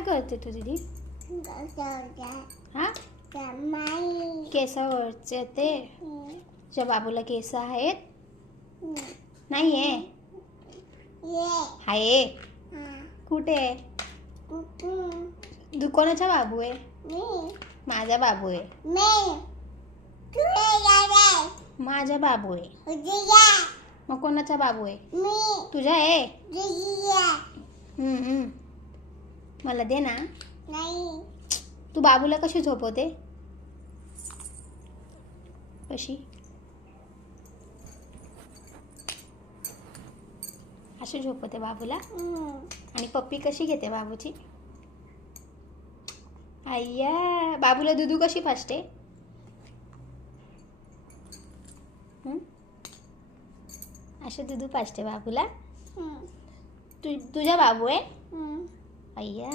काय करते तू दीदी? हा केस वळते ते. तुझ्या बाबूला केस आहेत? नाही आहे. आहे. कुठे आहे? कोणाचा बाबू आहे? माझा बाबू आहे. माझा बाबू आहे. मग कोणाचा बाबू आहे? तुझा आहे. मला दे ना. तू बाबूला कशी झोपवते? कशी? अशी झोपवते बाबूला? आणि पप्पी कशी घेते बाबूची? अय्या, बाबूला दुधू कशी पाजते? अशी दुधू पाजते बाबूला? तुझा बाबू आहे? अय्या.